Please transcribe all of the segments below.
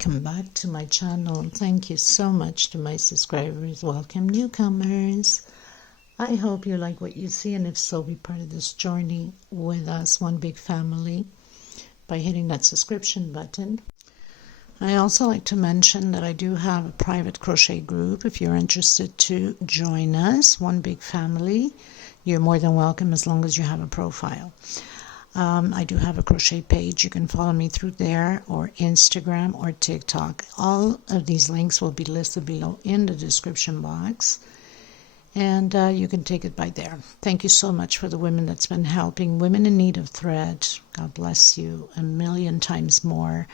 Welcome back to my channel. Thank you so much to my subscribers. Welcome newcomers. I hope you like what you see, and if so, be part of this journey with us, one big family, by hitting that subscription button. I also like to mention that I do have a private crochet group. If you're interested to join us, one big family, you're more than welcome as long as you have a profile. I do have a crochet page. You can follow me through there, or Instagram, or TikTok. All of these links will be listed below in the description box, and you can take it by there. Thank you so much for the women that's been helping women in need of thread. God bless you a million times more.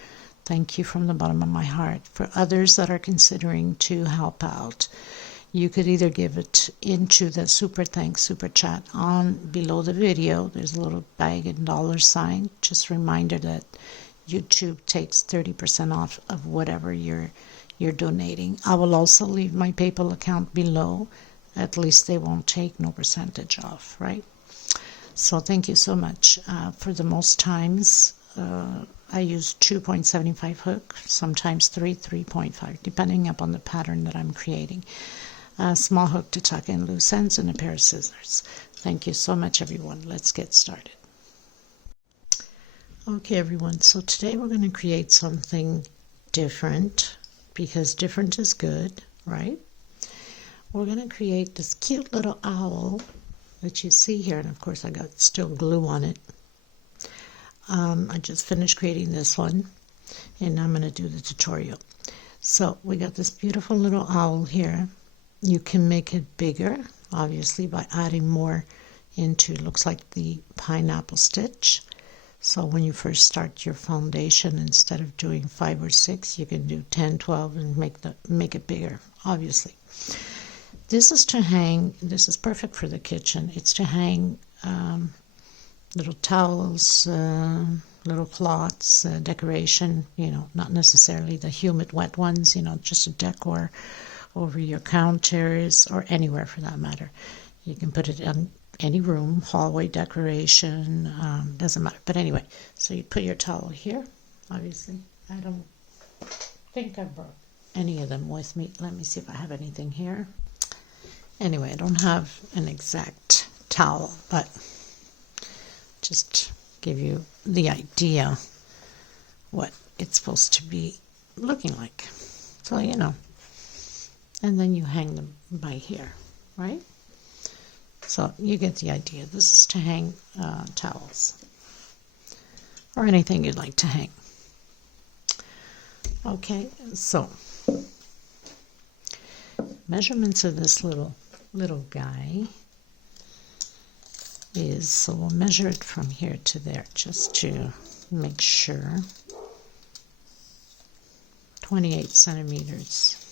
Thank you from the bottom of my heart. For others that are considering to help out, you could either give it into the super thanks super chat on below the video. There's a little bag and $sign. Just a reminder that YouTube takes 30% off of whatever you're donating. I will also leave my PayPal account below. At least they won't take no percentage off, right? So thank you so much. For the most times, I use 2.75 hook, sometimes 3.5, depending upon the pattern that I'm creating. A small hook to tuck in loose ends, and a pair of scissors. Thank you so much, everyone. Let's get started. Okay, everyone, so today we're going to create something different, because different is good, right? We're going to create this cute little owl that you see here, and of course I got still glue on it. I just finished creating this one, and I'm going to do the tutorial. So we got this beautiful little owl here. You can make it bigger, obviously, by adding more into, looks like the pineapple stitch. So when you first start your foundation, instead of doing 5 or 6, you can do 10, 12, and make it bigger, obviously. This is to hang, this is perfect for the kitchen. It's to hang little towels, little cloths, decoration, not necessarily the humid wet ones, just a decor over your counters, or anywhere for that matter. You can put it in any room, hallway decoration, doesn't matter. But anyway, so you put your towel here, obviously. I don't think I brought any of them with me. Let me see if I have anything here. Anyway, I don't have an exact towel, but just give you the idea what it's supposed to be looking like. So, and then you hang them by here, right? So you get the idea. This is to hang towels or anything you'd like to hang. Okay, so measurements of this little guy is, so we'll measure it from here to there just to make sure. 28 centimeters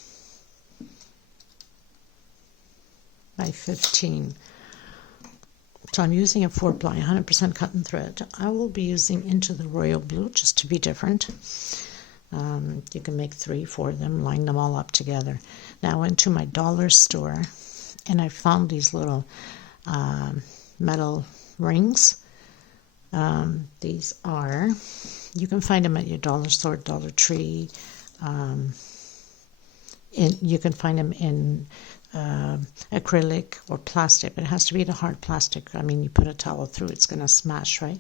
by 15. So I'm using a 4-ply 100% cotton thread. I will be using into the royal blue just to be different. You can make 3, 4 of them, line them all up together. Now I went to my dollar store and I found these little metal rings. These are, you can find them at your dollar store, Dollar Tree. You can find them in acrylic or plastic, but it has to be the hard plastic. I mean, you put a towel through, it's going to smash, right?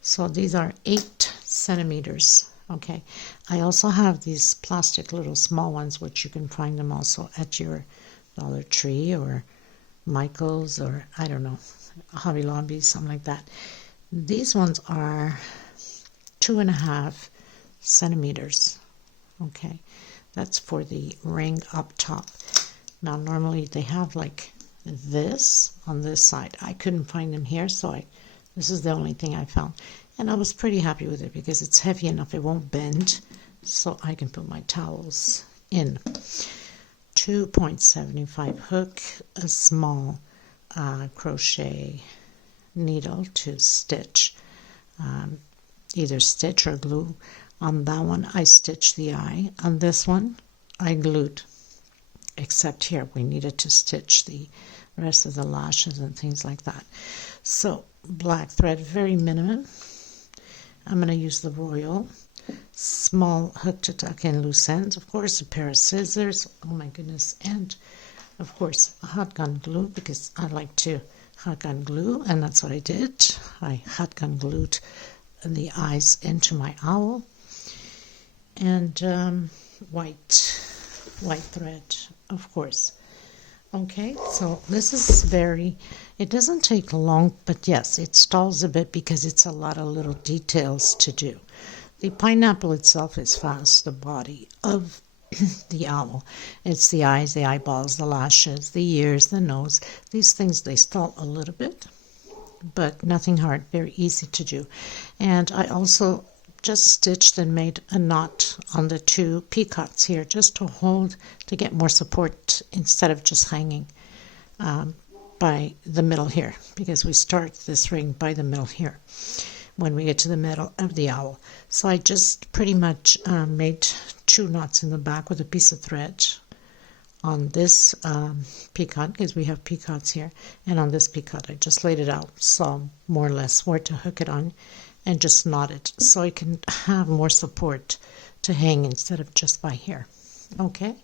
So these are 8 centimeters. Okay, I also have these plastic little small ones, which you can find them also at your Dollar Tree or Michael's, or I don't know, Hobby Lobby, something like that. These ones are 2.5 centimeters. Okay, that's for the ring up top. Now normally they have like this on this side. I couldn't find them here, so this is the only thing I found, and I was pretty happy with it because it's heavy enough, it won't bend, so I can put my towels in. 2.75 hook, a small crochet needle to stitch, either stitch or glue. On that one I stitched the eye, on this one I glued, except here we needed to stitch the rest of the lashes and things like that. So black thread, very minimum. I'm going to use the royal small hook to tuck in loose ends, of course, a pair of scissors, oh my goodness, and of course hot gun glue, because I like to hot gun glue, and that's what I did. I hot gun glued the eyes into my owl, and white thread, of course. Okay, so this is it doesn't take long, but yes, it stalls a bit because it's a lot of little details to do. The pineapple itself is fast, the body of the owl. It's the eyes, the eyeballs, the lashes, the ears, the nose. These things, they stall a little bit, but nothing hard, very easy to do. And I also just stitched and made a knot on the two peacocks here, just to hold, to get more support instead of just hanging by the middle here, because we start this ring by the middle here when we get to the middle of the owl. So I just pretty much made two knots in the back with a piece of thread on this peacock, because we have peacocks here, and on this peacock I just laid it out, so more or less where to hook it on, and just knot it so I can have more support to hang instead of just by here. Okay,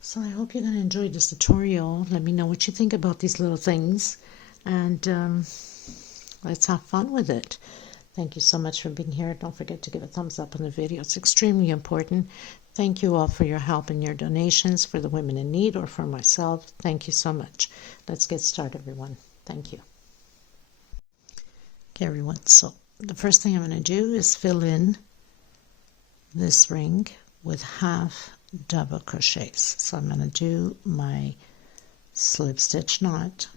so I hope you're going to enjoy this tutorial. Let me know what you think about these little things, and let's have fun with it. Thank you so much for being here. Don't forget to give a thumbs up on the video. It's extremely important. Thank you all for your help and your donations for the women in need or for myself. Thank you so much. Let's get started, everyone. Thank you. Okay, everyone. So the first thing I'm going to do is fill in this ring with half double crochets. So I'm going to do my slip stitch knot.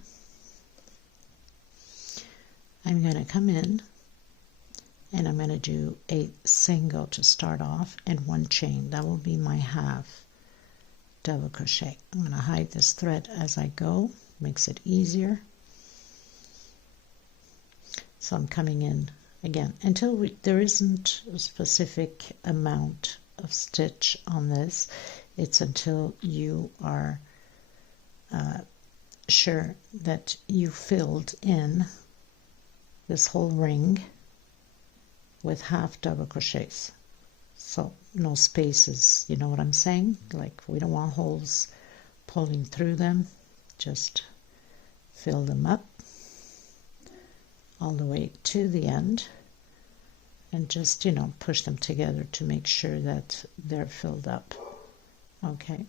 I'm going to come in and I'm going to do a single to start off and one chain. That will be my half double crochet. I'm going to hide this thread as I go, makes it easier. So I'm coming in again until there isn't a specific amount of stitch on this. It's until you are sure that you filled in this whole ring with half double crochets, so no spaces, you know what I'm saying? Like, we don't want holes pulling through them, just fill them up all the way to the end, and just, you know, push them together to make sure that they're filled up. Okay,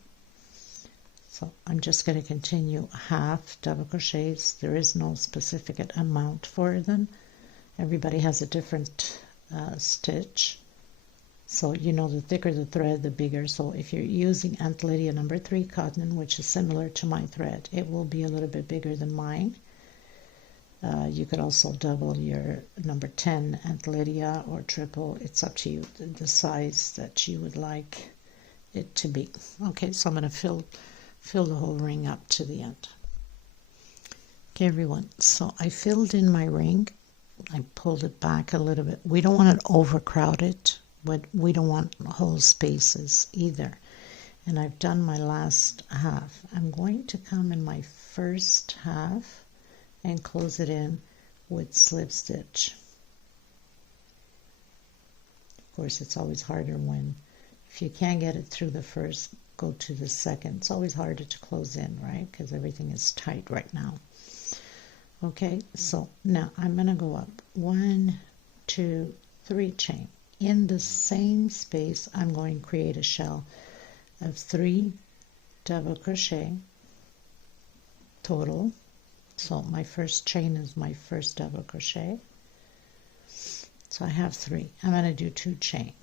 so I'm just going to continue half double crochets. There is no specific amount for them. Everybody has a different stitch, so you know, the thicker the thread, the bigger. So if you're using Aunt Lydia number 3 cotton, which is similar to my thread, it will be a little bit bigger than mine. You could also double your number 10 Aunt Lydia or triple. It's up to you, the size that you would like it to be. Okay, so I'm going to fill the whole ring up to the end. Okay, everyone, so I filled in my ring. I pulled it back a little bit. We don't want it overcrowded, but we don't want whole spaces either. And I've done my last half. I'm going to come in my first half and close it in with slip stitch. Of course, it's always harder if you can't get it through the first, go to the second. It's always harder to close in, right? Because everything is tight right now. Okay, so now I'm going to go up 1, 2, 3 chain. In the same space, I'm going to create a shell of 3 double crochet total. So my first chain is my first double crochet. So I have 3. I'm going to do 2 chain.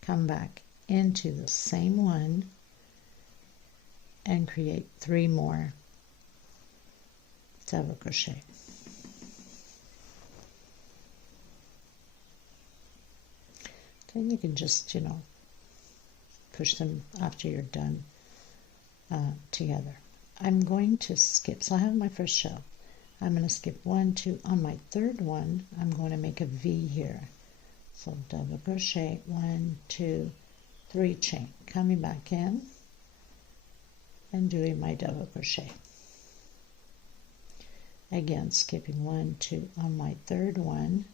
Come back into the same one and create 3 more double crochet. Then you can just, you know, push them after you're done together. I'm going to skip, so I have my first shell. I'm going to skip 1, 2. On my third one, I'm going to make a V here. So double crochet, 1, 2, 3 chain. Coming back in and doing my double crochet. Again, skipping 1, 2 on my third one,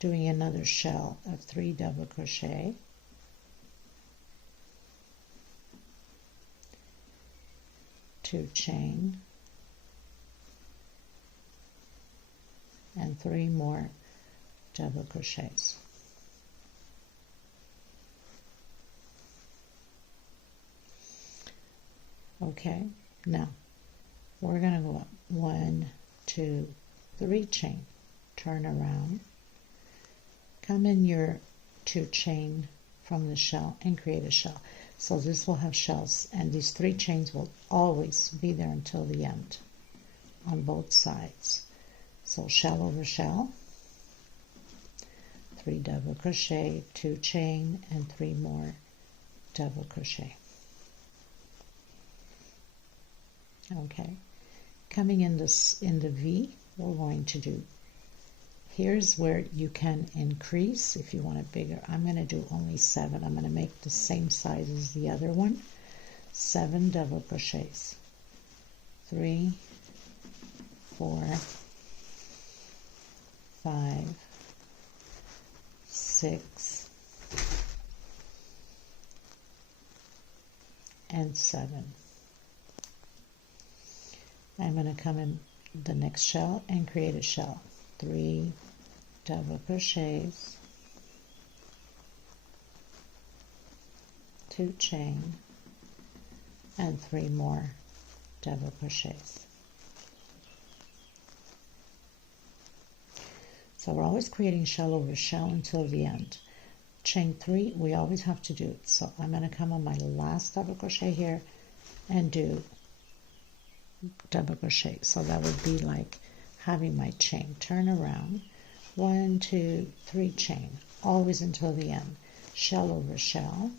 doing another shell of 3 double crochet, two chain, and 3 more double crochets. Okay, now we're going to go up 1, 2, 3 chain, turn around, come in your 2 chain from the shell and create a shell. So this will have shells, and these 3 chains will always be there until the end on both sides. So shell over shell, 3 double crochet, 2 chain, and 3 more double crochet. Okay, coming in the V, we're going to do, here's where you can increase if you want it bigger. I'm going to do only 7. I'm going to make the same size as the other one. 7 double crochets. 3, 4, 5, 6, and 7. I'm going to come in the next shell and create a shell. 3 double crochets, 2 chain, and 3 more double crochets. So we're always creating shell over shell until the end. Chain 3, we always have to do it. So I'm going to come on my last double crochet here and do double crochet. So that would be like having my chain. Turn around, 1, 2, 3 chain, always until the end. Shell over shell,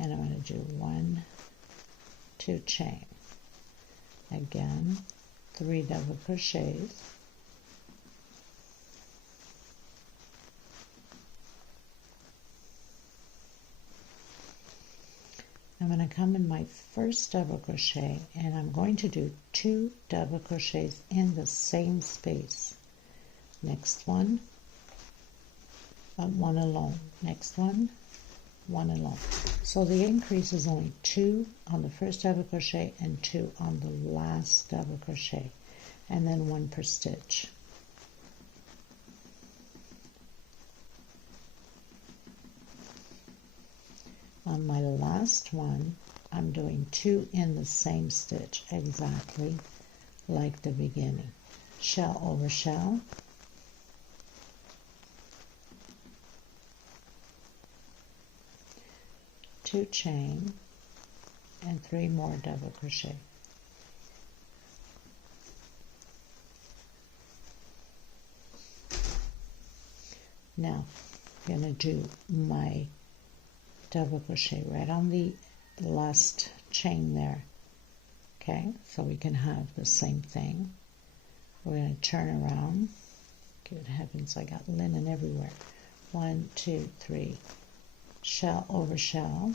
and I'm going to do 1, 2 chain, again 3 double crochets, I'm going to come in my first double crochet and I'm going to do 2 double crochets in the same space. Next one, 1 alone. Next one, 1 alone. So the increase is only 2 on the first double crochet and 2 on the last double crochet, and then 1 per stitch. On my last one, I'm doing 2 in the same stitch, exactly like the beginning. Shell over shell, two chain, and 3 more double crochet. Now I'm going to do my double crochet right on the last chain there. Okay, so we can have the same thing. We're going to turn around. Good heavens, I got linen everywhere. 1, 2, 3. Shell over shell.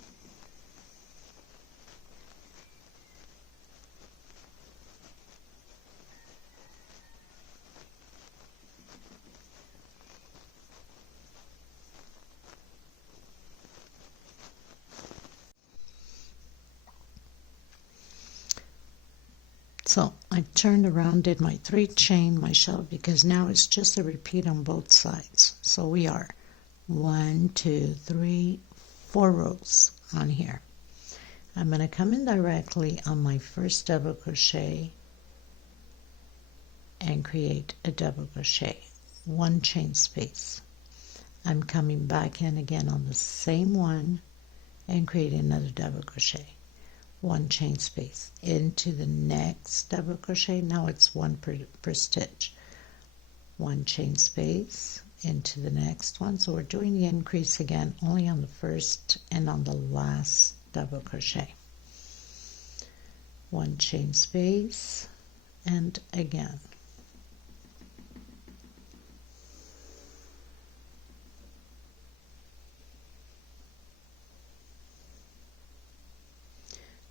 So I turned around, did my 3 chain, my shell, because now it's just a repeat on both sides. So we are 1, 2, 3, 4 rows on here. I'm going to come in directly on my first double crochet and create a double crochet, 1 chain space. I'm coming back in again on the same one and create another double crochet, 1 chain space into the next double crochet. Now it's 1 per stitch, 1 chain space into the next one. So we're doing the increase again only on the first and on the last double crochet, 1 chain space, and again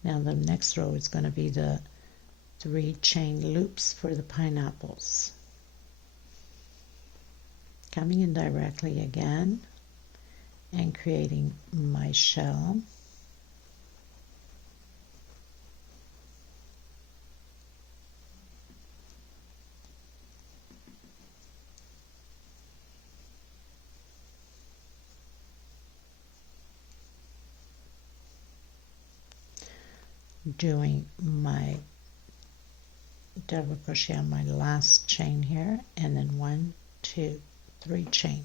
now the next row is going to be the 3 chain loops for the pineapples. Coming in directly again and creating my shell. Doing my double crochet on my last chain here, and then 1, 2, 3 chain.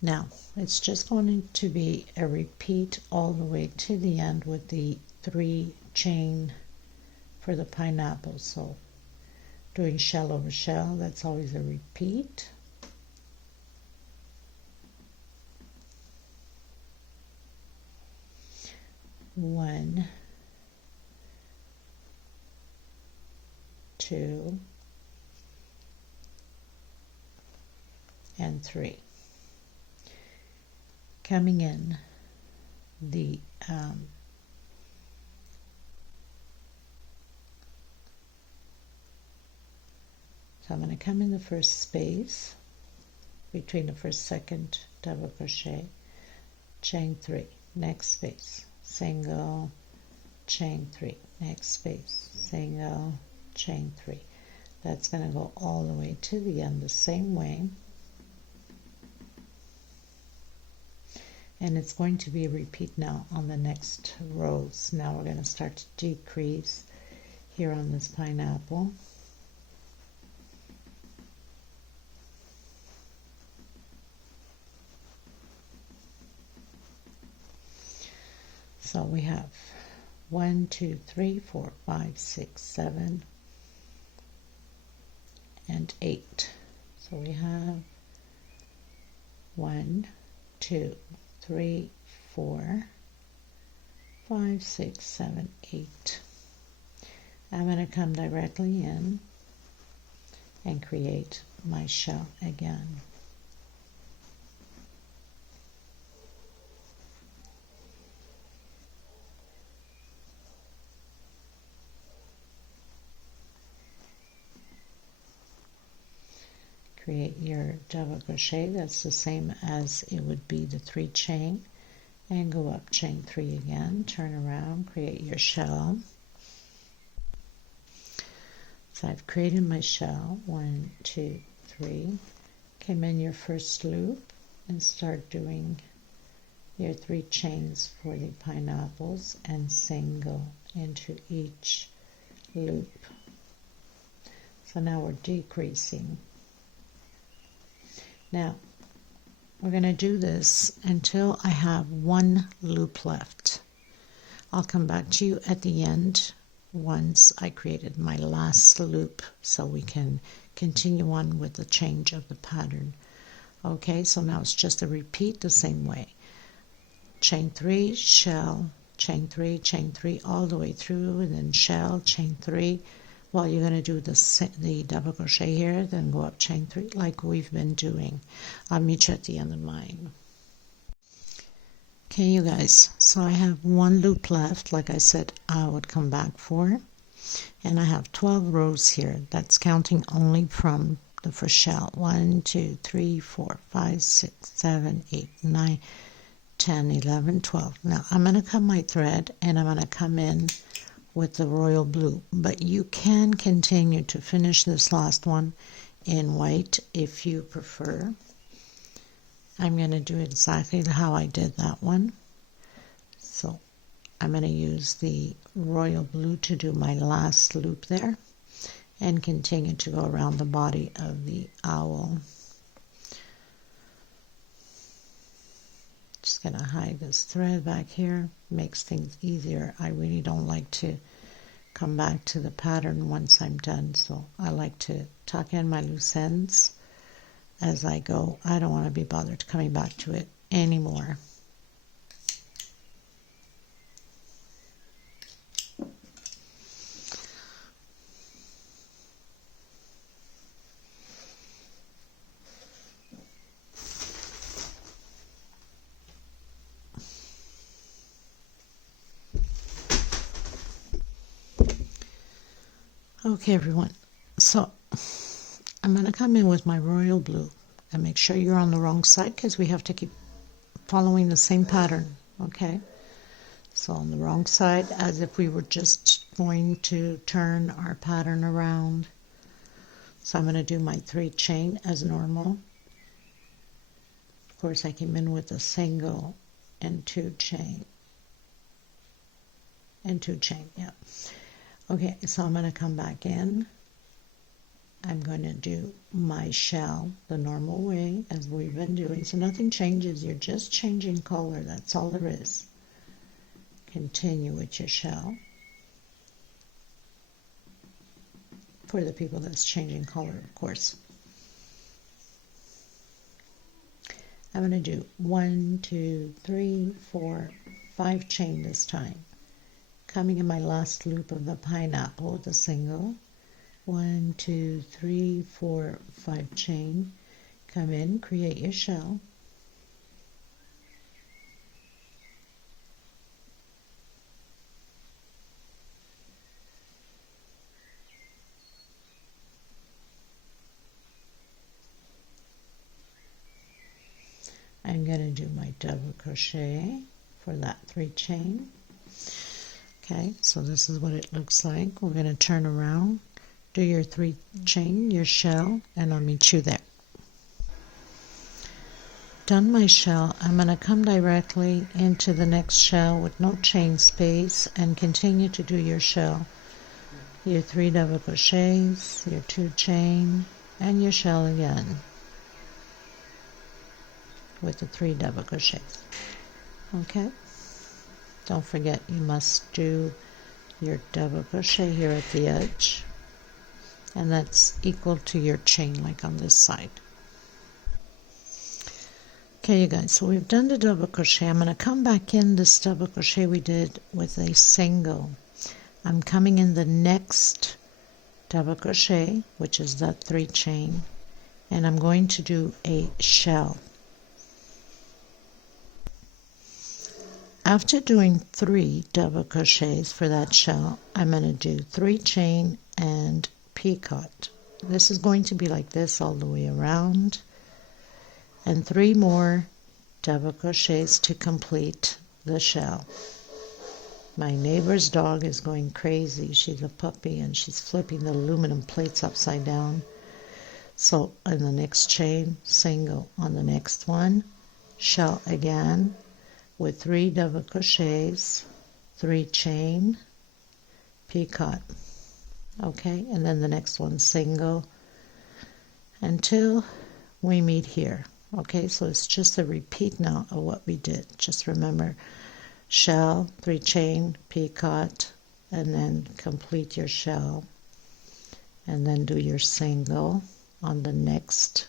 Now it's just going to be a repeat all the way to the end with the 3 chain for the pineapple. So doing shell over shell, that's always a repeat. One, 2, and 3. Coming in the so I'm going to come in the first space between the first second double crochet, chain 3, next space, single, chain 3, next space, single, chain 3. That's going to go all the way to the end the same way, and it's going to be a repeat now on the next rows. Now we're going to start to decrease here on this pineapple. So we have 1, 2, 3, 4, 5, 6, 7, and 8. So we have 1, 2, 3, 4, 5, 6, 7, 8. I'm going to come directly in and create my shell again. Create your double crochet. That's the same as it would be the 3 chain, and go up chain 3 again, turn around, create your shell. So I've created my shell, 1, 2, 3. Came in your first loop and start doing your 3 chains for the pineapples and single into each loop. So now we're decreasing. Now, we're going to do this until I have 1 loop left. I'll come back to you at the end once I created my last loop so we can continue on with the change of the pattern. Okay, so now it's just a repeat the same way. Chain 3, shell, chain 3, chain 3, all the way through, and then shell, chain 3. Well, you're going to do the double crochet here, then go up chain 3 like we've been doing. I'll meet you at the end of mine. Okay, you guys, so I have 1 loop left, like I said I would come back for, and I have 12 rows here. That's counting only from the first shell. 1, 2, 3, 4, 5, 6, 7, 8, 9, 10, 11, 12. Now I'm going to cut my thread and I'm going to come in with the royal blue, but you can continue to finish this last one in white if you prefer. I'm going to do exactly how I did that one. So I'm going to use the royal blue to do my last loop there and continue to go around the body of the owl. Just going to hide this thread back here, makes things easier. I really don't like to come back to the pattern once I'm done, so I like to tuck in my loose ends as I go. I don't want to be bothered coming back to it anymore. Okay, everyone, so I'm going to come in with my royal blue and make sure you're on the wrong side because we have to keep following the same pattern. Okay, so on the wrong side, as if we were just going to turn our pattern around. So I'm going to do my 3 chain as normal. Of course, I came in with a single and 2 chain and 2 chain. Yeah. Okay, so I'm going to come back in. I'm going to do my shell the normal way as we've been doing. So nothing changes. You're just changing color. That's all there is. Continue with your shell. For the people that's changing color, of course. I'm going to do 1, 2, 3, 4, 5 chain this time. Coming in my last loop of the pineapple with a single. 1, 2, 3, 4, 5 chain. Come in, create your shell. I'm going to do my double crochet for that 3 chain. Okay, so this is what it looks like. We're going to turn around, do your 3 chain, your shell, and I'll meet you there. Done my shell, I'm going to come directly into the next shell with no chain space and continue to do your shell. Your 3 double crochets, your 2 chain, and your shell again with the 3 double crochets. Okay, don't forget you must do your double crochet here at the edge, and that's equal to your chain like on this side. Okay, you guys, so we've done the double crochet. I'm going to come back in this double crochet we did with a single. I'm coming in the next double crochet, which is that 3 chain, and I'm going to do a shell. After doing 3 double crochets for that shell, I'm going to do 3 chain and picot. This is going to be like this all the way around, and 3 more double crochets to complete the shell. My neighbor's dog is going crazy. She's a puppy and she's flipping the aluminum plates upside down. So in the next chain, single. On the next one, shell again with 3 double crochets, 3 chain, picot. Okay, and then the next one, single, until we meet here. Okay, so it's just a repeat now of what we did. Just remember, shell, 3 chain, picot, and then complete your shell, and then do your single on the next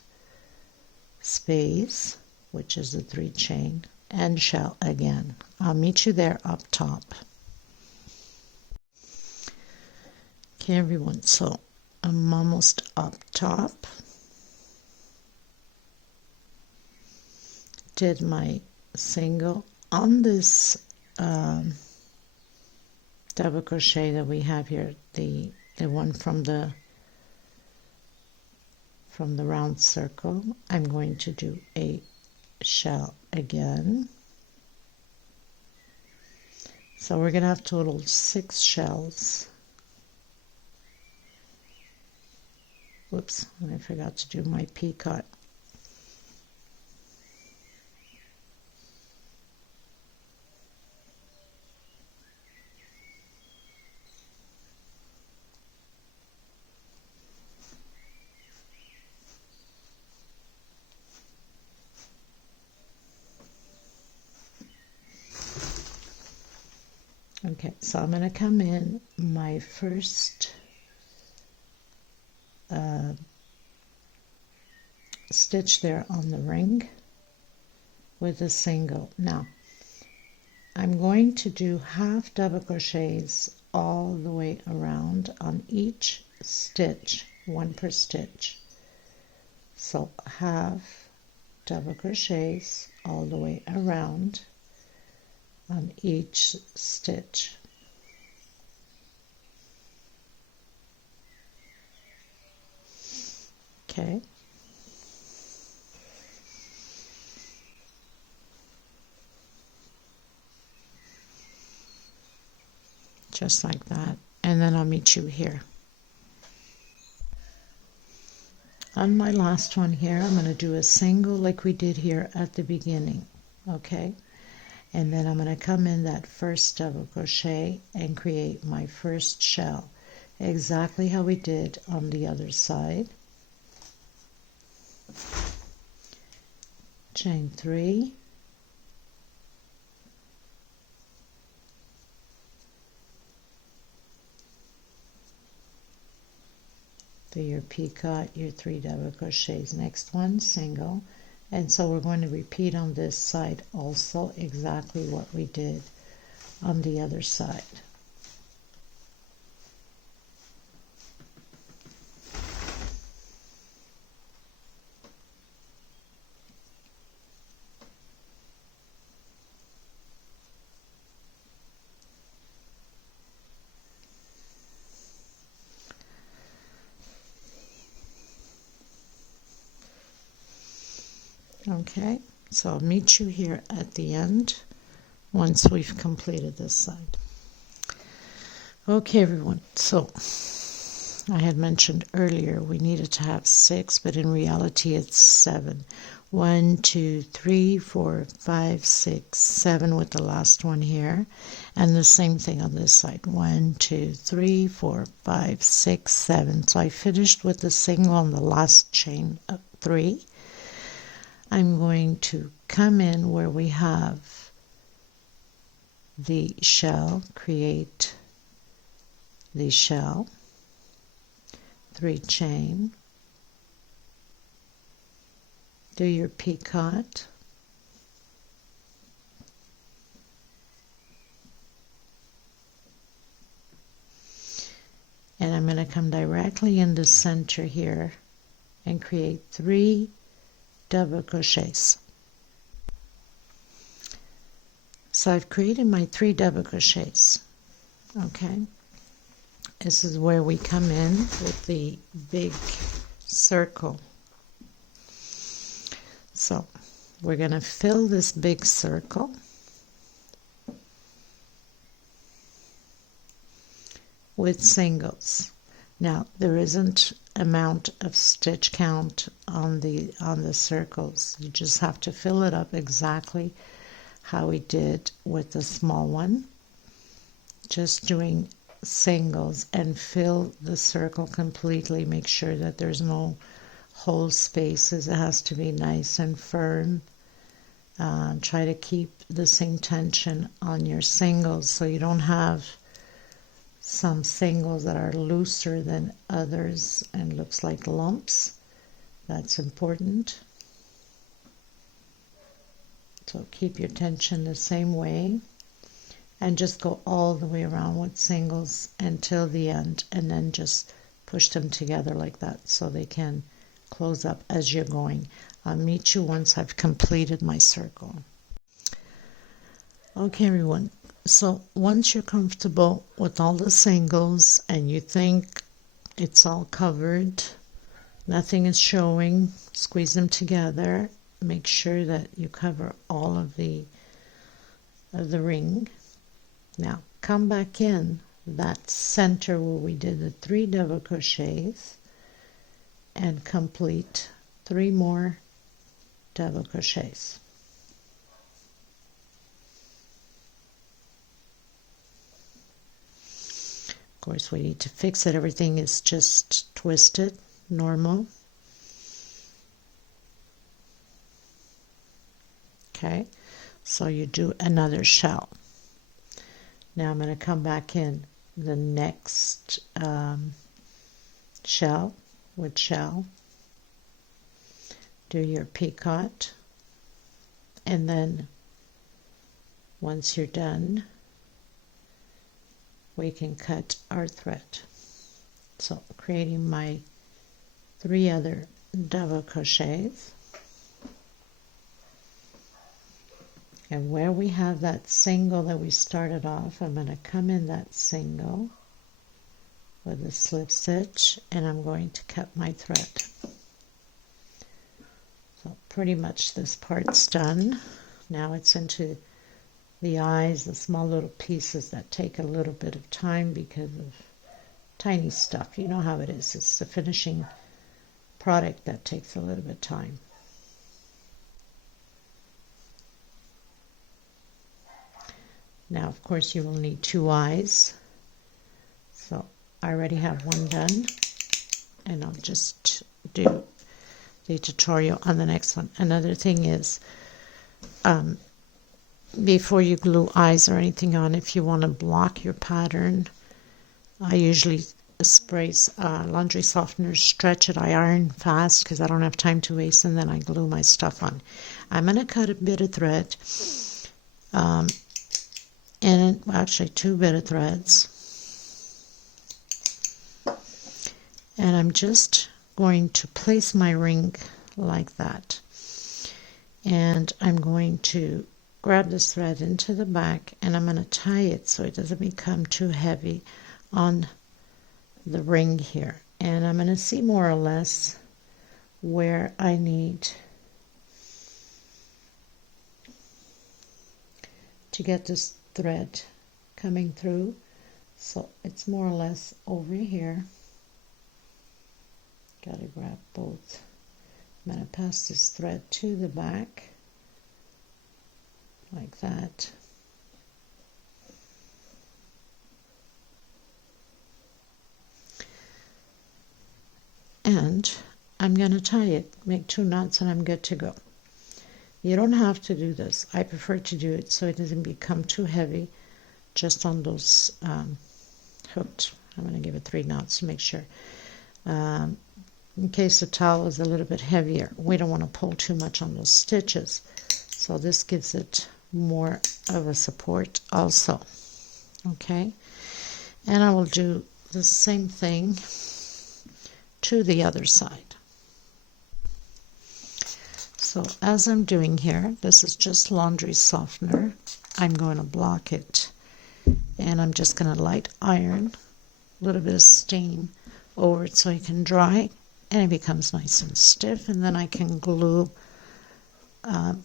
space, which is the 3 chain, and shell again. I'll meet you there up top. Okay, everyone, so I'm almost up top. Did my single on this double crochet that we have here, the one from the round circle. I'm going to do a shell again. So we're going to have total 6 shells. Whoops, I forgot to do my picot. Okay, so I'm going to come in my first stitch there on the ring with a single. Now, I'm going to do half double crochets all the way around on each stitch, 1 per stitch. So half double crochets all the way around on each stitch. Okay. Just like that. And then I'll meet you here. On my last one here, I'm going to do a single like we did here at the beginning. Okay. And then I'm going to come in that first double crochet and create my first shell, exactly how we did on the other side. Chain 3, do your picot, your 3 double crochets. Next one, single. And so we're going to repeat on this side also exactly what we did on the other side. Okay, so I'll meet you here at the end once we've completed this side. Okay, everyone, so I had mentioned earlier we needed to have 6, but in reality it's 7. 1, 2, 3, 4, 5, 6, 7 with the last one here, and the same thing on this side. 1, 2, 3, 4, 5, 6, 7. So I finished with the single on the last chain of 3. I'm going to come in where we have the shell, create the shell, 3 chain, do your picot, and I'm going to come directly in the center here and create 3 double crochets. So I've created my 3 double crochets. Okay, this is where we come in with the big circle. So we're going to fill this big circle with singles. Now there isn't amount of stitch count on the circles. You just have to fill it up exactly how we did with the small one. Just doing singles and fill the circle completely. Make sure that there's no whole spaces. It has to be nice and firm. Try to keep the same tension on your singles so you don't have some singles that are looser than others and looks like lumps. That's important. So keep your tension the same way and just go all the way around with singles until the end, and then just push them together like that so they can close up as you're going. I'll meet you once I've completed my circle. Okay, everyone. So once you're comfortable with all the singles and you think it's all covered, nothing is showing, squeeze them together. Make sure that you cover all of the ring. Now come back in that center where we did the 3 double crochets and complete 3 more double crochets. Of course, we need to fix it. Everything is just twisted, normal. Okay, so you do another shell. Now I'm going to come back in the next shell with shell, do your picot, and then once you're done, we can cut our thread. So creating my 3 other double crochets. And where we have that single that we started off, I'm going to come in that single with a slip stitch and I'm going to cut my thread. pretty much this part's done. Now it's into the eyes, the small little pieces that take a little bit of time because of tiny stuff. You know how it is. It's the finishing product that takes a little bit of time. Now, of course, you will need 2 eyes. So I already have one done, and I'll just do the tutorial on the next one. Another thing is, before you glue eyes or anything on, if you want to block your pattern, I usually spray laundry softener, stretch it, I iron fast because I don't have time to waste, and then I glue my stuff on. I'm going to cut a bit of thread, and actually 2 bit of threads, and I'm just going to place my ring like that, and I'm going to grab this thread into the back, and I'm going to tie it so it doesn't become too heavy on the ring here. And I'm going to see more or less where I need to get this thread coming through. So it's more or less over here. Gotta grab both. I'm going to pass this thread to the back like that. And I'm going to tie it, make 2 knots, and I'm good to go. You don't have to do this. I prefer to do it so it doesn't become too heavy just on those hooked. I'm going to give it 3 knots to make sure. In case the towel is a little bit heavier, we don't want to pull too much on those stitches. So this gives it more of a support also. Okay, and I will do the same thing to the other side. So as I'm doing here, this is just laundry softener. I'm going to block it, and I'm just going to light iron a little bit of steam over it so it can dry, and it becomes nice and stiff, and then I can glue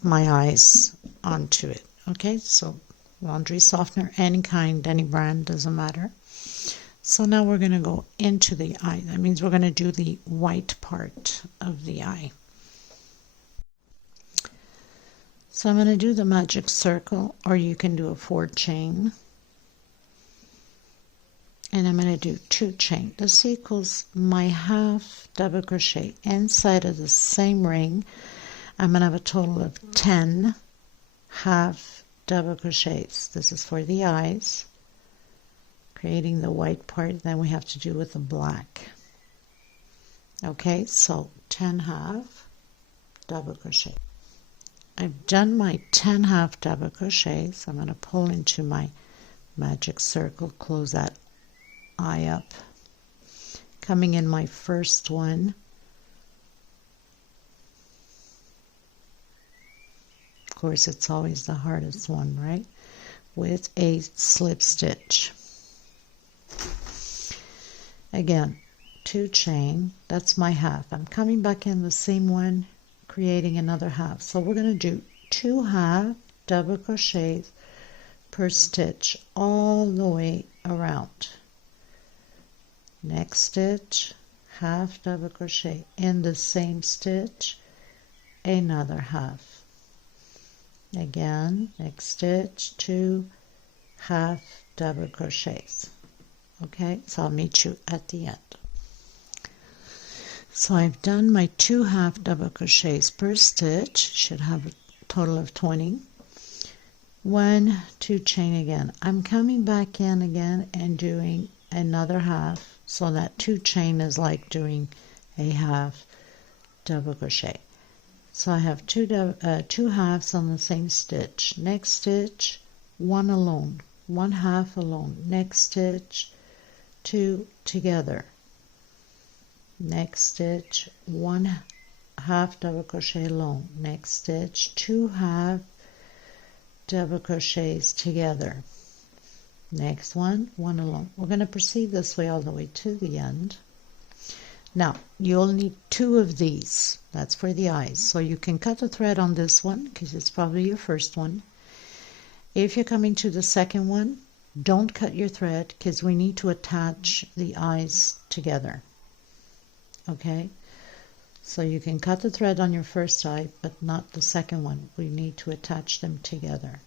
my eyes onto it. Okay, so laundry softener, any kind, any brand, doesn't matter. So now we're going to go into the eye. That means we're going to do the white part of the eye. So I'm going to do the magic circle, or you can do a 4 chain. And I'm going to do 2 chain. This equals my half double crochet inside of the same ring. I'm going to have a total of 10 half double crochets. This is for the eyes, creating the white part. Then we have to do with the black. Okay, so 10 half double crochet. I've done my 10 half double crochets. I'm going to pull into my magic circle, close that eye up, coming in my first one, of course it's always the hardest one, right, with a slip stitch. Again, 2 chain, that's my half. I'm coming back in the same one, creating another half. So we're going to do 2 half double crochets per stitch all the way around. Next stitch, half double crochet in the same stitch, another half. Again, next stitch, 2 half double crochets. Okay, so I'll meet you at the end. So I've done my 2 half double crochets per stitch, should have a total of 20. 1, 2 chain again. I'm coming back in again and doing another half. So that 2 chain is like doing a half double crochet. So I have 2 halves on the same stitch. Next stitch, 1 alone, 1 half alone. Next stitch, 2 together. Next stitch, 1 half double crochet alone. Next stitch, 2 half double crochets together. Next one, 1 alone. We're going to proceed this way all the way to the end. Now you'll need 2 of these. That's for the eyes. So you can cut the thread on this one because it's probably your first one. If you're coming to the second one, don't cut your thread because we need to attach the eyes together. Okay, so you can cut the thread on your first eye, but not the second one. We need to attach them together.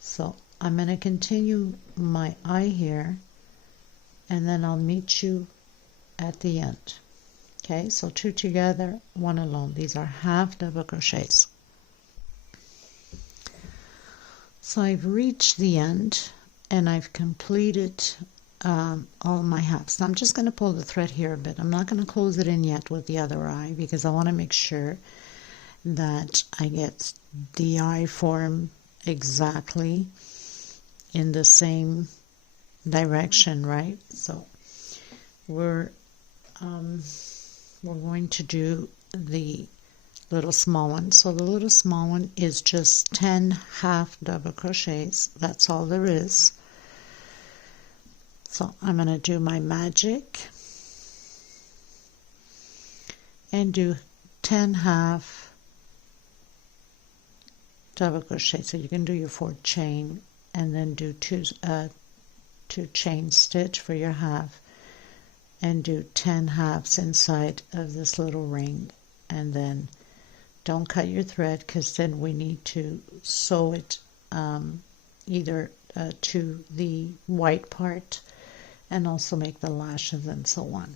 So I'm going to continue my eye here, and then I'll meet you at the end. Okay, so 2 together, 1 alone. These are half double crochets. So I've reached the end and I've completed all my halves. Now I'm just going to pull the thread here a bit. I'm not going to close it in yet with the other eye because I want to make sure that I get the eye form exactly in the same direction, right? So we're going to do the little small one. So the little small one is just 10 half double crochets. That's all there is. So I'm going to do my magic and do 10 half double crochet. So you can do your 4 chain and then do 2 chain stitch for your half and do 10 halves inside of this little ring, and then don't cut your thread because then we need to sew it either to the white part and also make the lashes and so on.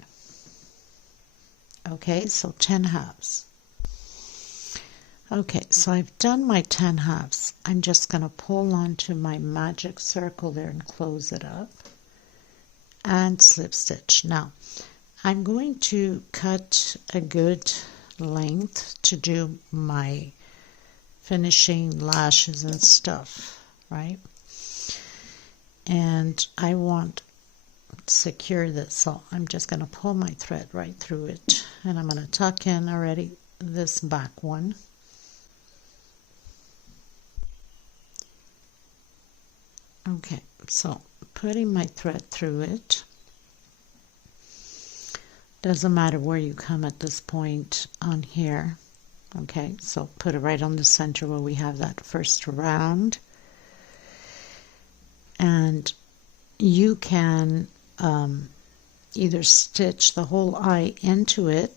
Okay, so 10 halves. Okay, so I've done my 10 halves. I'm just going to pull onto my magic circle there and close it up and slip stitch. Now I'm going to cut a good length to do my finishing lashes and stuff, right? And I want to secure this, so I'm just going to pull my thread right through it, and I'm going to tuck in already this back one. Okay, so putting my thread through it. Doesn't matter where you come at this point on here. Okay, so put it right on the center where we have that first round. And you can either stitch the whole eye into it,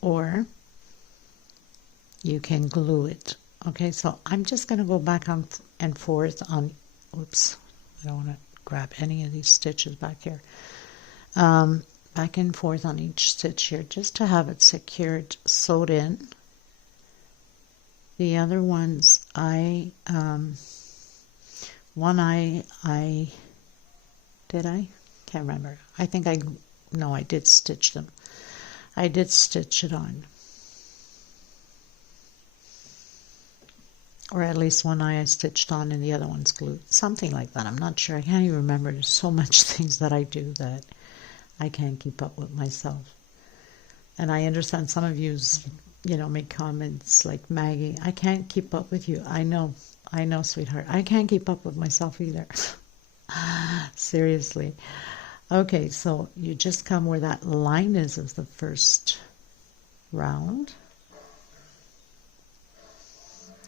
or you can glue it. Okay, so I'm just going to go back on and forth on, oops, I don't want to grab any of these stitches back here. Back and forth on each stitch here just to have it secured, sewed in. The other ones, one eye, did I? Can't remember. I think I did stitch them. I did stitch it on. Or at least one eye I stitched on and the other one's glued. Something like that. I'm not sure. I can't even remember. There's so much things that I do that I can't keep up with myself. And I understand some of you, make comments like, Maggie, I can't keep up with you. I know, sweetheart. I can't keep up with myself either. Seriously. Okay, so you just come where that line is of the first round.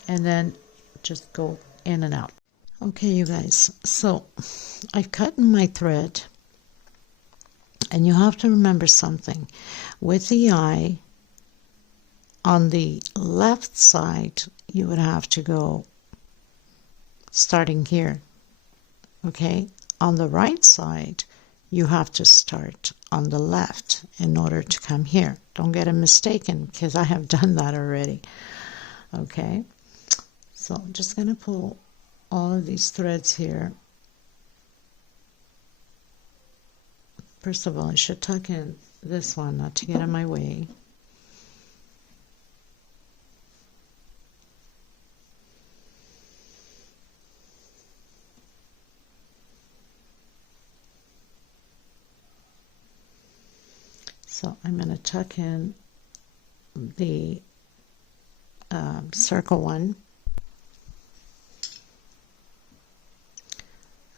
And then just go in and out. Okay, you guys. So I've cut my thread. And you have to remember something. With the eye, on the left side, you would have to go starting here. Okay? On the right side, you have to start on the left in order to come here. Don't get it mistaken, because I have done that already. Okay? So I'm just going to pull all of these threads here. First of all, I should tuck in this one, not to get in my way. So I'm going to tuck in the circle one.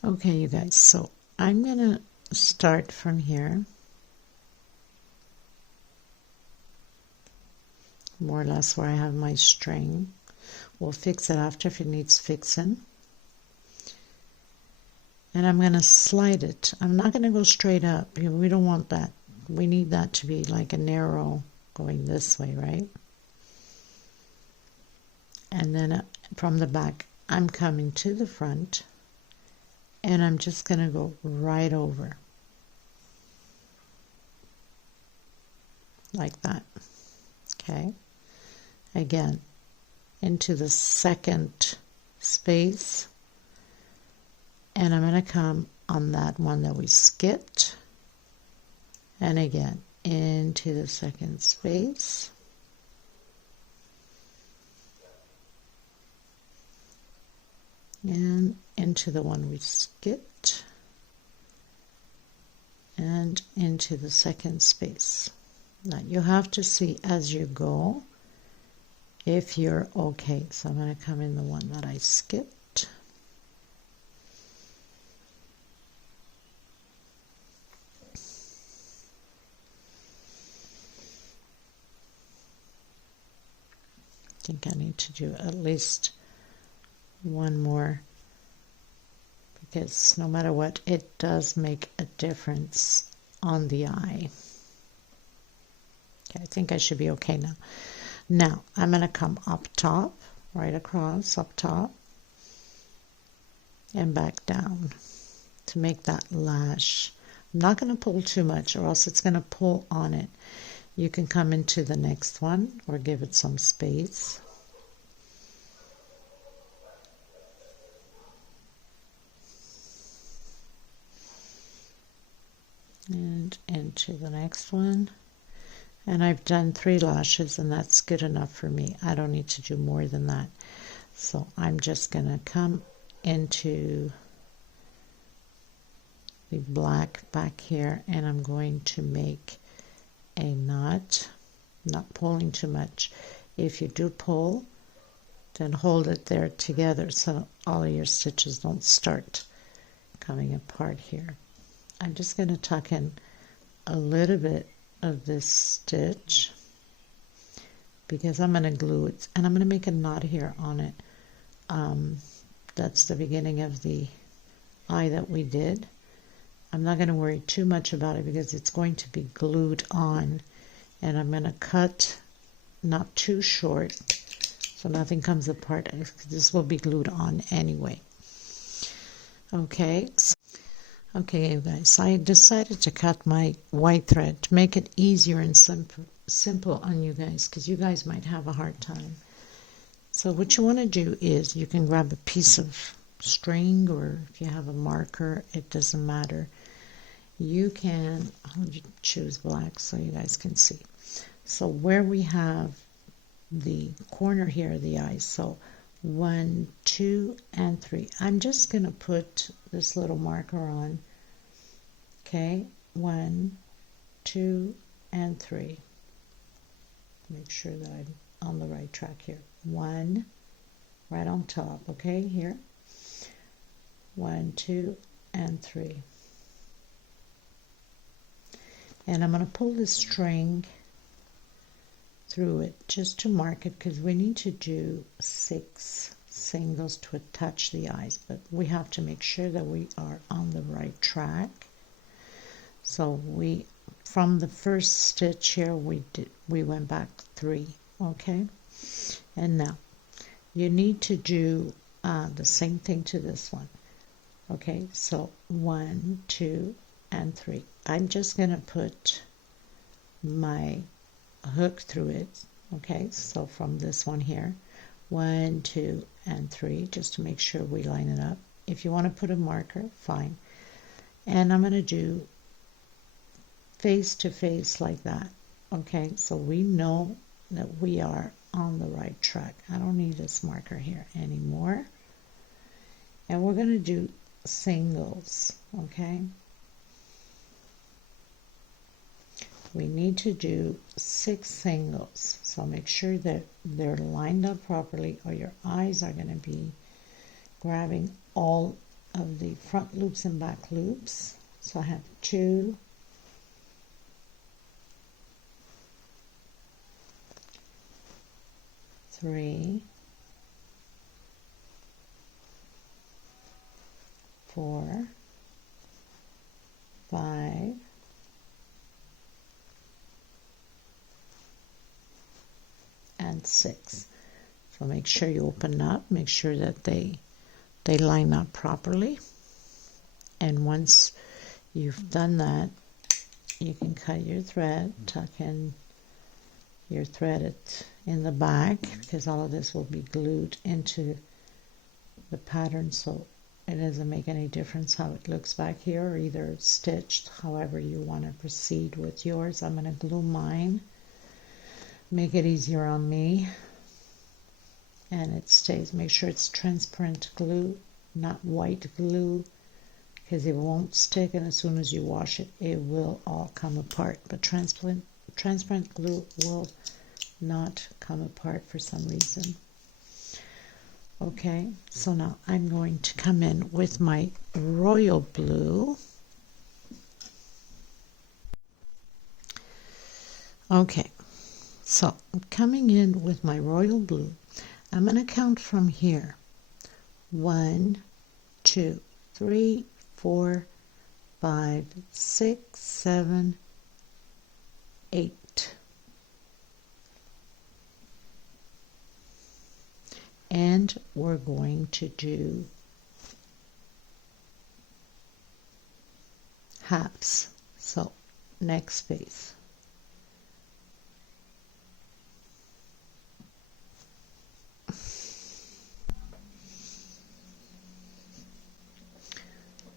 Okay, you guys, so I'm going to start from here more or less where I have my string. We'll fix it after if it needs fixing. And I'm going to slide it. I'm not going to go straight up because we don't want that. We need that to be like a narrow going this way, right? And then from the back, I'm coming to the front and I'm just going to go right over. Like that. Okay. Again, into the second space. And I'm going to come on that one that we skipped. And again, into the second space. And into the one we skipped. And into the second space. Now you have to see as you go if you're okay. So I'm going to come in the one that I skipped. I think I need to do at least one more because no matter what, it does make a difference on the eye. Okay, I think I should be okay now. Now I'm going to come up top, right across, up top, and back down to make that lash. I'm not going to pull too much or else it's going to pull on it. You can come into the next one or give it some space. And into the next one. And I've done 3 lashes and that's good enough for me. I don't need to do more than that. So I'm just going to come into the black back here and I'm going to make a knot, not pulling too much. If you do pull, then hold it there together so all of your stitches don't start coming apart here. I'm just going to tuck in a little bit of this stitch because I'm going to glue it and I'm going to make a knot here on it. That's the beginning of the eye that we did. I'm not going to worry too much about it because it's going to be glued on, and I'm going to cut not too short so nothing comes apart. This will be glued on anyway. Okay, okay you guys, so I decided to cut my white thread to make it easier and simple on you guys because you guys might have a hard time. So what you want to do is you can grab a piece of string, or if you have a marker, it doesn't matter. You can choose black so you guys can see. So where we have the corner here of the eye, so 1, 2, and 3. I'm just going to put this little marker on. Okay, 1, 2, and 3. Make sure that I'm on the right track here. 1, right on top, okay, here. 1, 2, and 3. And I'm going to pull the string through it just to mark it because we need to do 6 singles to attach the eyes, but we have to make sure that we are on the right track. So we, from the first stitch here, we went back 3, okay? And now you need to do the same thing to this one. Okay, so 1, 2, and 3. I'm just going to put my hook through it. Okay, so from this one here, 1, 2, and 3, just to make sure we line it up. If you want to put a marker, fine. And I'm going to do face to face like that. Okay, so we know that we are on the right track. I don't need this marker here anymore. And we're going to do singles, okay? We need to do 6 singles, so make sure that they're lined up properly or your eyes are going to be grabbing all of the front loops and back loops. So I have 2, 3, 4, 5, and 6. So make sure you open up, make sure that they line up properly. And once you've done that, you can cut your thread, tuck in your thread in the back, because all of this will be glued into the pattern, so it doesn't make any difference how it looks back here, or either it's stitched, however you want to proceed with yours. I'm going to glue mine, make it easier on me, and it stays. Make sure it's transparent glue, not white glue, because it won't stick, and as soon as you wash it, it will all come apart. But transparent glue will not come apart for some reason. Okay, so now I'm going to come in with my royal blue. Okay, so I'm coming in with my royal blue. I'm going to count from here. 1, 2, 3, 4, 5, 6, 7, 8. And we're going to do halves. So next space.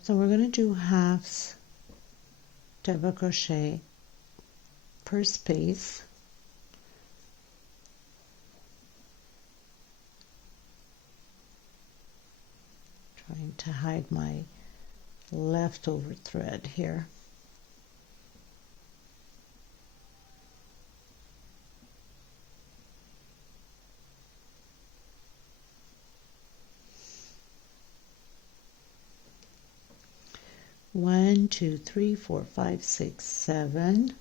So we're going to do halves double crochet per space. Trying to hide my leftover thread here. One, 2, 3, 4, 5, 6, 7,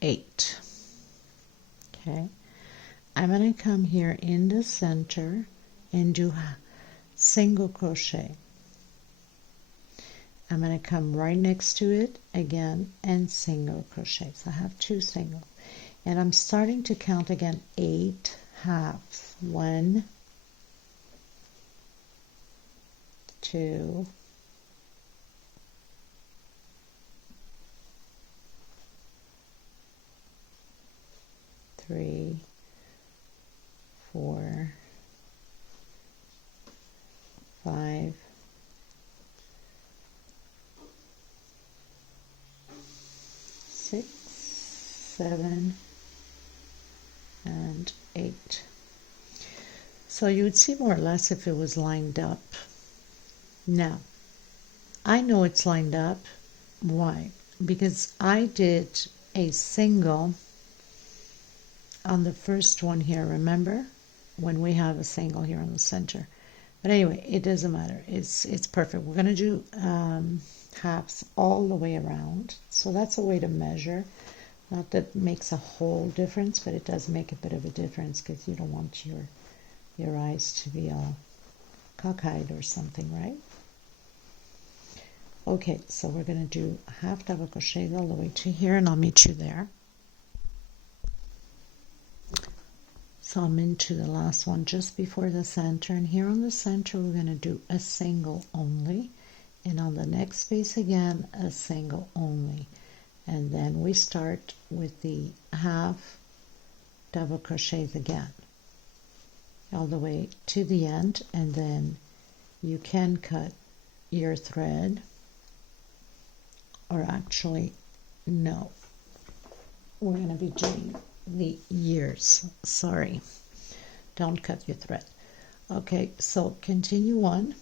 8. Okay, I'm going to come here in the center and do single crochet. I'm going to come right next to it again and single crochet. So I have 2 single, and I'm starting to count again 8 halves. 1, 2, 3, 4, 5, 6, 7, and 8. So you would see more or less if it was lined up. Now, I know it's lined up. Why? Because I did a single on the first one here, remember? When we have a single here on the center. But anyway, it doesn't matter. It's perfect. We're going to do halves all the way around. So that's a way to measure. Not that it makes a whole difference, but it does make a bit of a difference, because you don't want your eyes to be all cockeyed or something, right? Okay, so we're going to do half double crochet all the way to here, and I'll meet you there. So I'm into the last one just before the center, and here on the center we're going to do a single only, and on the next space again a single only, and then we start with the half double crochets again all the way to the end, and then you can cut your thread, or actually no, we're going to be doing the ears. Sorry, don't cut your thread. Okay, so continue on.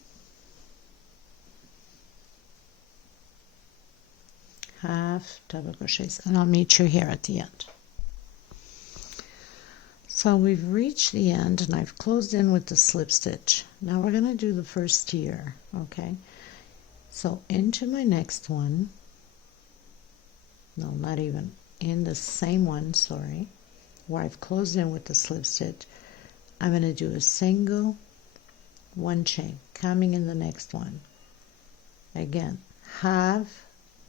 Half double crochets, and I'll meet you here at the end. So we've reached the end, and I've closed in with the slip stitch. Now we're going to do the first ear. Okay, so into my next one, no, not even in the same one, sorry, where I've closed in with the slip stitch, I'm going to do a single, one chain, coming in the next one. Again, half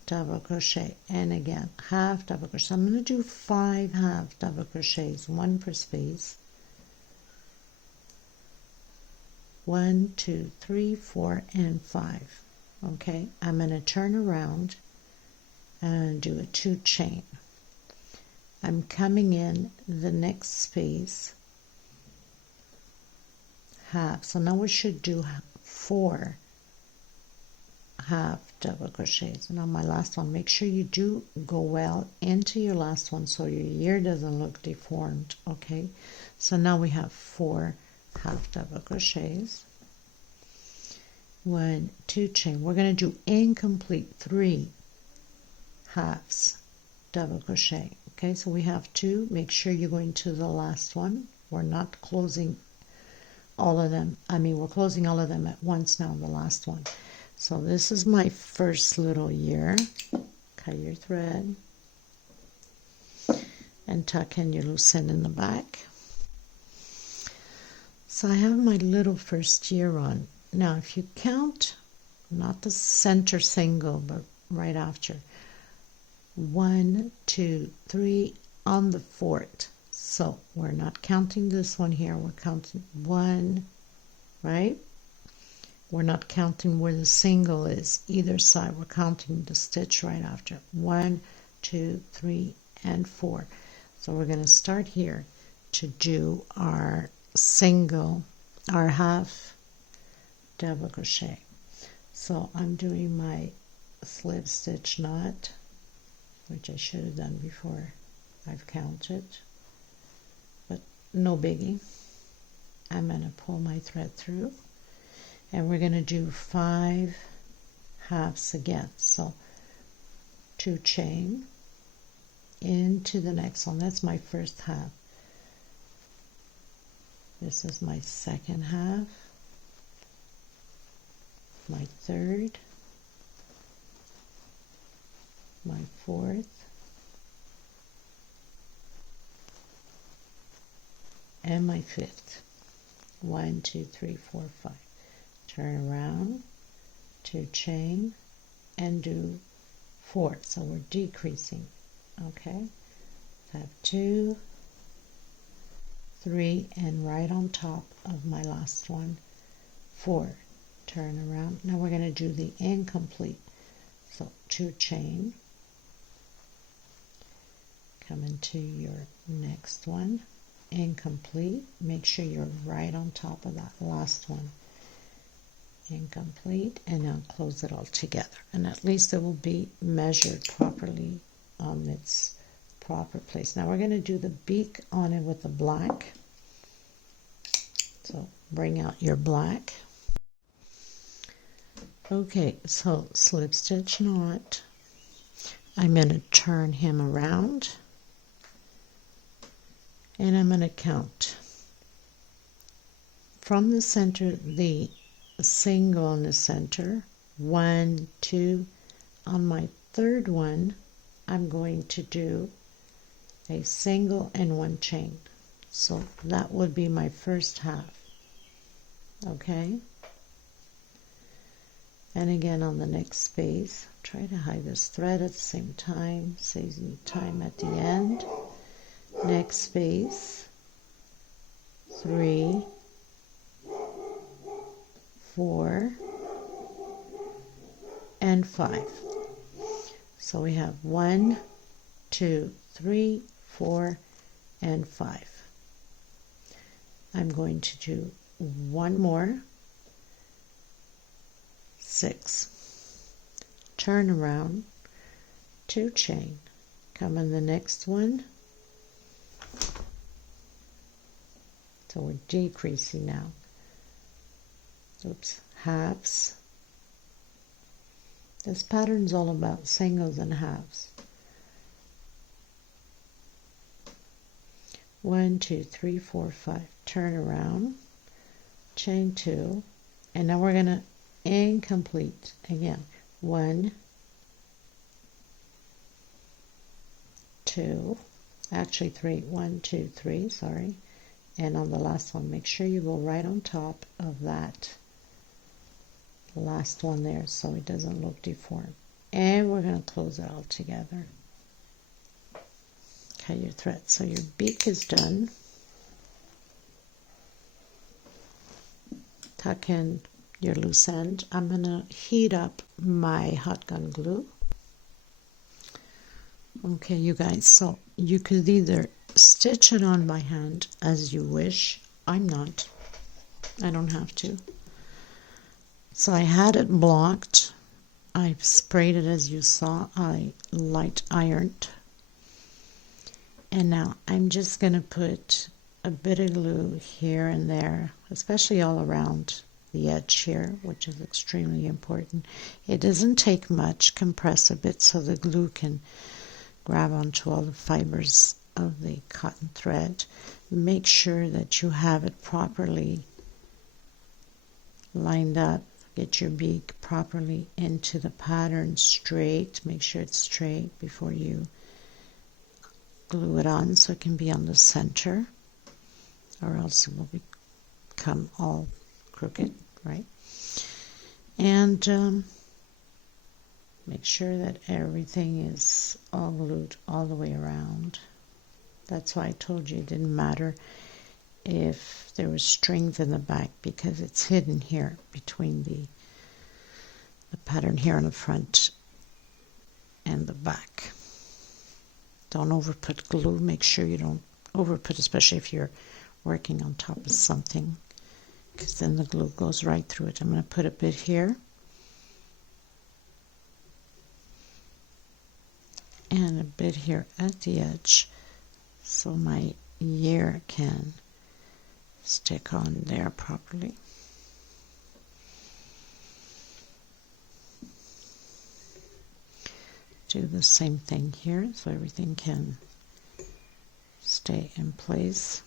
double crochet, and again, half double crochet. I'm going to do 5 half double crochets, 1 per space. 1, 2, 3, 4, and 5. Okay, I'm going to turn around and do a 2 chain. I'm coming in the next space, half. So now we should do 4 half double crochets. And on my last one, make sure you do go well into your last one so your ear doesn't look deformed. Okay, so now we have 4 half double crochets, 1, 2 chain. We're going to do incomplete 3 halves double crochet. Okay, so we have 2. Make sure you're going to the last one. We're not closing all of them. We're closing all of them at once now, the last one. So this is my first little ear. Cut your thread and tuck in your loose end in the back. So I have my little first ear on. Now if you count, not the center single, but right after, 1, 2, 3 on the 4th. So we're not counting this one here, we're counting 1, right? We're not counting where the single is either side, we're counting the stitch right after. 1, 2, 3, and 4. So we're going to start here to do our single, our half double crochet. So I'm doing my slip stitch knot, which I should have done before I've counted, but no biggie. I'm going to pull my thread through, and we're going to do 5 halves again. So 2 chain into the next one. That's my first half. This is my second half, my third, my fourth, and my fifth. 1, 2, 3, 4, 5. Turn around, 2 chain, and do 4. So we're decreasing. Okay, have 2, 3, and right on top of my last one, 4. Turn around. Now we're going to do the incomplete. So 2 chain, come into your next one, incomplete. Make sure you're right on top of that last one, incomplete, and now close it all together, and at least it will be measured properly on its proper place. Now we're going to do the beak on it with the black. So bring out your black. Okay, so slip stitch knot. I'm going to turn him around, and I'm going to count from the center, the single in the center, 1, 2. On my third one, I'm going to do a single and 1 chain. So that would be my first half. Okay, and again on the next space, try to hide this thread at the same time, saves you time at the end. Next space, 3, 4, and 5. So we have 1, 2, 3, 4, and 5. I'm going to do one more, 6. Turn around, 2 chain, come in the next one. So we're decreasing now. Oops, halves. This pattern's all about singles and halves. 1, 2, 3, 4, 5. Turn around, chain 2, and now we're going to incomplete again. 1, 2, actually 3, 1, 2, 3, sorry. And on the last one, make sure you go right on top of that last one there so it doesn't look deformed. And we're going to close it all together. Cut your thread. So your beak is done. Tuck in your loose end. I'm going to heat up my hot gun glue. Okay, you guys, so you could either stitch it on by hand as you wish. I'm not. I don't have to. So I had it blocked. I sprayed it as you saw. I light ironed. And now I'm just going to put a bit of glue here and there, especially all around the edge here, which is extremely important. It doesn't take much. Compress a bit so the glue can grab onto all the fibers of the cotton thread. Make sure that you have it properly lined up. Get your beak properly into the pattern straight. Make sure it's straight before you glue it on so it can be on the center, or else it will become all crooked, right? And make sure that everything is all glued all the way around. That's why I told you it didn't matter if there was strings in the back, because it's hidden here between the pattern here on the front and the back. Don't over put glue. Make sure you don't over put, especially if you're working on top of something, because then the glue goes right through it. I'm going to put a bit here and a bit here at the edge so my ear can stick on there properly. Do the same thing here so everything can stay in place.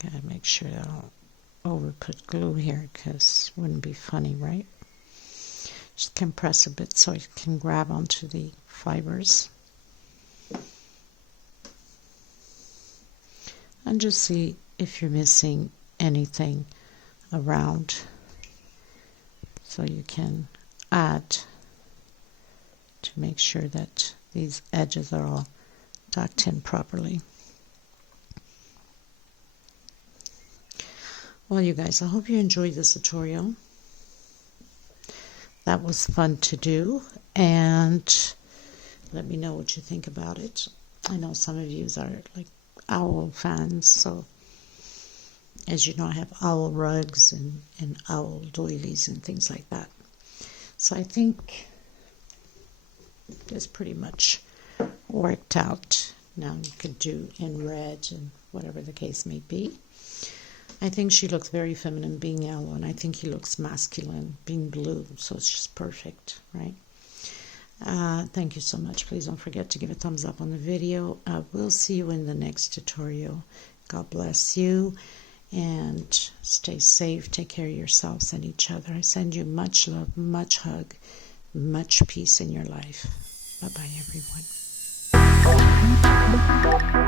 Gotta make sure I don't over put glue here, because it wouldn't be funny, right? Just compress a bit so it can grab onto the fibers. And just see if you're missing anything around so you can add to make sure that these edges are all tucked in properly. Well, you guys, I hope you enjoyed this tutorial. That was fun to do, and let me know what you think about it. I know some of you are like owl fans, so as you know, I have owl rugs and owl doilies and things like that. So I think it's pretty much worked out. Now you could do in red and whatever the case may be. I think she looks very feminine being yellow, and I think he looks masculine being blue, so it's just perfect, right? Thank you so much. Please don't forget to give a thumbs up on the video. We'll see you in the next tutorial. God bless you, and stay safe. Take care of yourselves and each other. I send you much love, much hug, much peace in your life. Bye-bye, everyone.